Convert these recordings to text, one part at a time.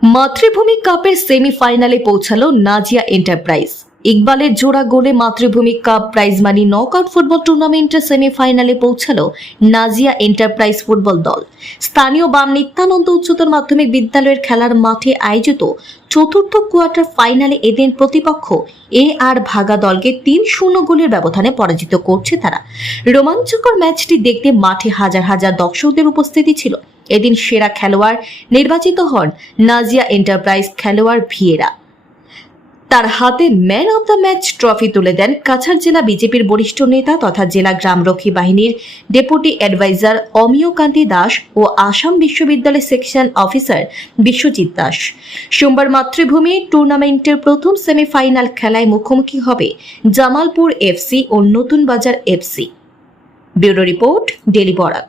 মাতৃভূমি কাপের সেমিফাইনালে পৌঁছালো নাজিয়া এন্টারপ্রাইজ। ইকবালের জোড়া গোলে Matribhumi cup prize money knockout football টুর্নামেন্টের সেমিফাইনালে পৌঁছালো নাজিয়া এন্টারপ্রাইজ ফুটবল দল। স্থানীয় বাম নিত্যানন্দ উচ্চতর মাধ্যমিক বিদ্যালয়ের খেলার মাঠে আয়োজিত চতুর্থ কোয়ার্টার ফাইনালে এদিন প্রতিপক্ষ এ আর ভাগা দলকে তিন শূন্য গোলের ব্যবধানে পরাজিত করছে তারা। রোমাঞ্চকর ম্যাচটি দেখতে মাঠে হাজার হাজার দর্শকদের উপস্থিতি ছিল। এদিন সেরা খেলোয়াড় নির্বাচিত হন নাজিয়া এন্টারপ্রাইজ খেলোয়াড় ভিয়েরা। তার হাতে man of the match trophy তুলে দেন কাছাড় জেলা বিজেপির বরিষ্ঠ নেতা তথা জেলা গ্রামরক্ষী বাহিনীর ডেপুটি অ্যাডভাইজার অমিয় কান্তি দাস ও আসাম বিশ্ববিদ্যালয় সেকশন অফিসার বিশ্বজিৎ দাস। সোমবার মাতৃভূমি টুর্নামেন্টের প্রথম সেমিফাইনাল খেলায় মুখোমুখি হবে Jamalpur FC O Natun Bazar FC bureau report, daily Barak.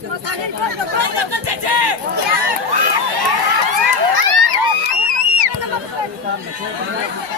Thank you.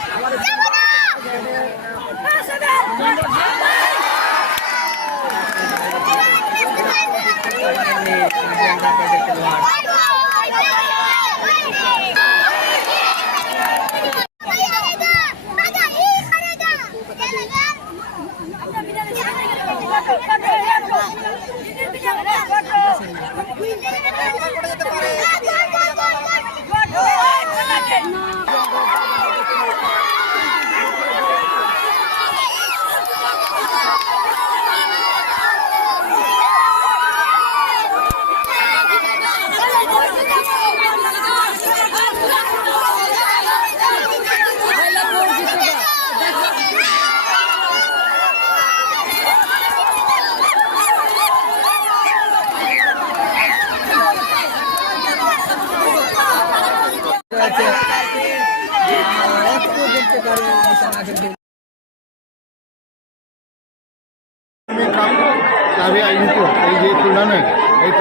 ক্লাবে আয়োজিত এই যে টুর্নামেন্ট এই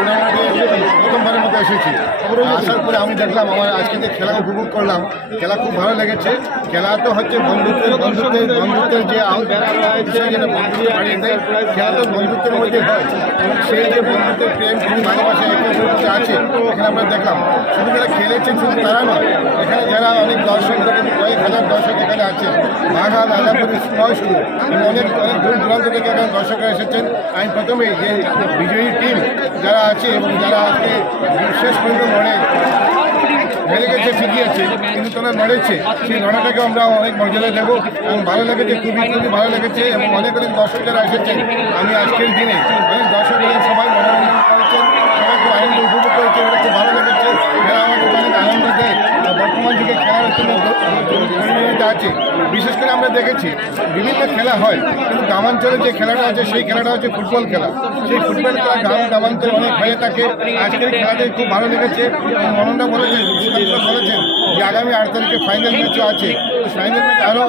আসার পরে আমি দেখলাম আমার আজকে খেলা উপভোগ করলাম খেলা খুব ভালো লেগেছে খেলা তো হচ্ছে বন্ধুত্বের বন্ধুত্বের বন্ধুত্বের যে বিষয় যেটা বন্ধুত্ব বাড়িয়ে দেয় খেলা তো বন্ধুত্বের মধ্যে সেই যে বন্ধুত্বের প্রেম এখানে আমরা দেখলাম শুধু যারা খেলেছে শুধু তারা নয় এখানে যারা অনেক দর্শক দর্শক এখানে আছে বাঘা লালাপুর নয় এবং অনেক অনেক দূর দূরান্ত থেকে এখানে দর্শকরা এসেছেন। আমি প্রথমেই যে বিজয়ী টিম যারা আছে এবং যারা আজকে শেষ পর্যন্ত লড়ে, হেরে গেছে ঠিকই আছে, কিন্তু তারা লড়েছে, সেই লড়াটাকে আমরা অনেক মর্যাদা দেবো এবং ভালো লেগেছে, খুবই খুবই ভালো লেগেছে। এবং অনেক অনেক দর্শক যারা এসেছেন, আমি আজকের দিনে, অনেক দর্শক সবাই করেছেন সবাই খুব আনন্দ উপভোগ করেছে এটা খুব ভালো লেগেছে খেলা আমাদের অনেক আনন্দ দেয় আর বর্তমান যুগে খেলার অত্যন্ত প্রয়োজনীয়তা আছে বিশেষ করে আমরা দেখেছি, বিভিন্ন খেলা হয়, কিন্তু গ্রামাঞ্চলে যে খেলাটা আছে, সেই খেলাটা হচ্ছে ফুটবল খেলা। সেই ফুটবল খেলা গ্রাম গ্রামাঞ্চলে অনেক হয়ে থাকে। আজকের খেলাতে খুব ভালো লেগেছে। এবং মননদা বলেছেন বলেছেন যে আগামী আট তারিখে ফাইনাল ম্যাচও আছে। আরও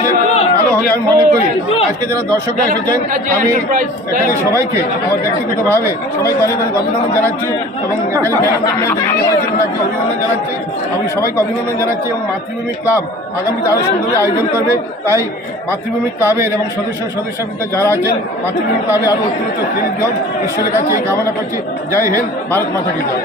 অনেক ভালো হবে আমি মনে করি। আজকে যারা দর্শকরা এসেছেন, আমি সবাইকে, আমার ব্যক্তিগতভাবে সবাইকে অনেক অভিনন্দন জানাচ্ছি এবং এখানে অভিনন্দন জানাচ্ছি। আমি সবাইকে অভিনন্দন জানাচ্ছি এবং মাতৃভূমি ক্লাব আগামীতে আরও সুন্দরভাবে আয়োজন করবে। তাই মাতৃভূমি ক্লাবের এবং সদস্য সদস্যবৃন্দ যারা আছেন, মাতৃভূমি ক্লাবে আরও ফিরে ঈশ্বরের কাছে কামনা করছি। জয় হিন্দ, ভারত মাতা কি জয়।